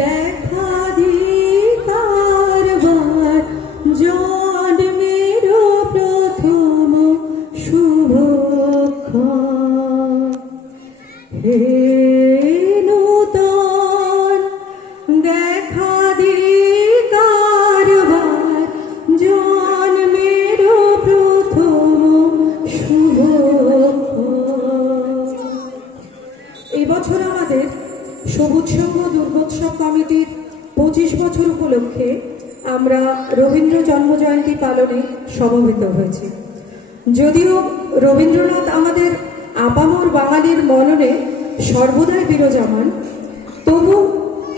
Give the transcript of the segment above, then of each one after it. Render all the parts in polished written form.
দেখা দিকারবার জন্মের প্রথম শুভক্ষণ হে নূতন দেখা দিকারবার জন্মের প্রথম শুভক্ষণ। এই বছর আমাদের সবুজ সংঘ দুর্গোৎসব কমিটির 25 বছর উপলক্ষে আমরা রবীন্দ্র জন্মজয়ন্তী পালনে সমবেত হয়েছি। যদিও রবীন্দ্রনাথ আমাদের আপামর বাঙালির মননে সর্বদাই বিরাজমান, তবু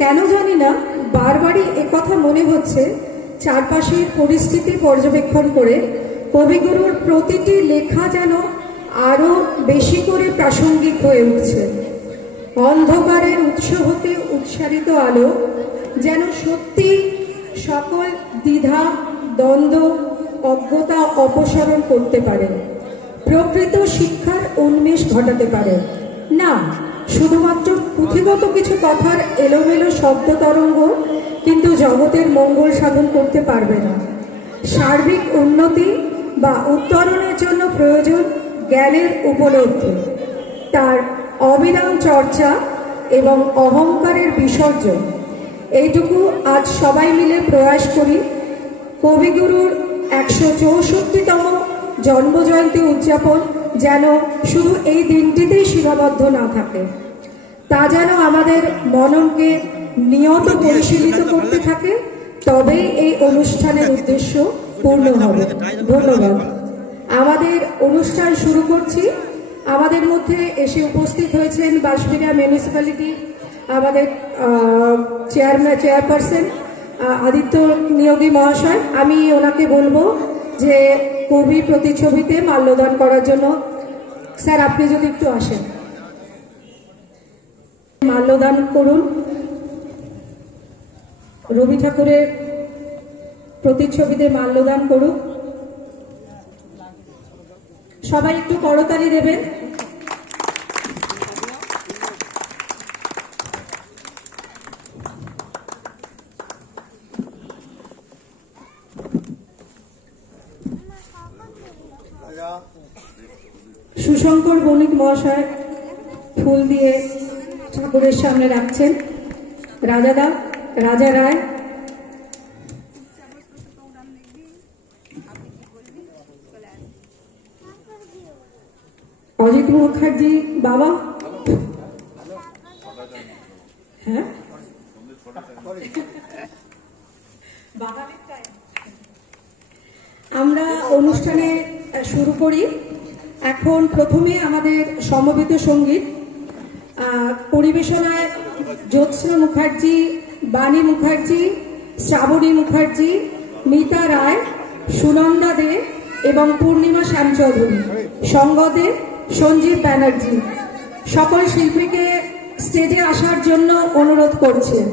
কেন জানি না বারবারই একথা মনে হচ্ছে চারপাশের পরিস্থিতি পর্যবেক্ষণ করে কবিগুরুর প্রতিটি লেখা যেন আরো বেশি করে প্রাসঙ্গিক হয়ে উঠছে। অন্ধকারের উৎস হতে উৎসারিত আলো যেন সত্যি সকল দ্বিধা দ্বন্দ্ব অজ্ঞতা অপসারণ করতে পারে, প্রকৃত শিক্ষার উন্মেষ ঘটাতে পারে। না শুধুমাত্র পুঁথিগত কিছু কথার এলোমেলো শব্দ তরঙ্গ কিন্তু জগতের মঙ্গল সাধন করতে পারবে না। সার্বিক উন্নতি বা উত্তরণের জন্য প্রয়োজন জ্ঞানের উপলব্ধি, তার অবিরাম চর্চা এবং অহংকারের বিসর্জন। এইটুকু আজ সবাই মিলে প্রয়াস করি। কবিগুরুর 164তম জন্মজয়ন্তী উদযাপন যেন শুধু এই দিনটিতেই সীমাবদ্ধ না থাকে, তা যেন আমাদের মননকে নিয়ত পরিশীলিত করতে থাকে, তবেই এই অনুষ্ঠানের উদ্দেশ্য পূর্ণ হবে। ধন্যবাদ। আমাদের অনুষ্ঠান শুরু করছি। আমাদের মধ্যে এসে উপস্থিত হয়েছেন বাঁশবেড়িয়া মিউনিসিপ্যালিটি আমাদের চেয়ারপারসন আদিত্য নিয়োগী মহাশয়। আমি ওনাকে বলবো যে কবি প্রতিছবিতে মাল্যদান করার জন্য। স্যার আপনি যদি একটু আসেন, মাল্যদান করুন। রবি ঠাকুরের প্রতিছবিতে মাল্যদান করুন। সবাই একটু করতালি দেবেন। সুশঙ্কর বণিক মহাশয় ফুল দিয়ে ঠাকুরের সামনে রাখছেন। রাজাদা, রাজা রায়, অজিত মুখার্জি বাবা, হ্যাঁ আমরা অনুষ্ঠানে শুরু করি। এখন প্রথমে আমাদের সমবেত সঙ্গীত পরিবেশনায় জ্যোৎস্না মুখার্জি, বাণী মুখার্জি, শ্রাবণী মুখার্জি, মিতা রায়, সুনন্দা দে এবং পূর্ণিমা শ্যামচৌধুরী, সঙ্গদে সঞ্জীব ব্যানার্জি। সকল শিল্পীকে স্টেজে আসার জন্য অনুরোধ করছেন।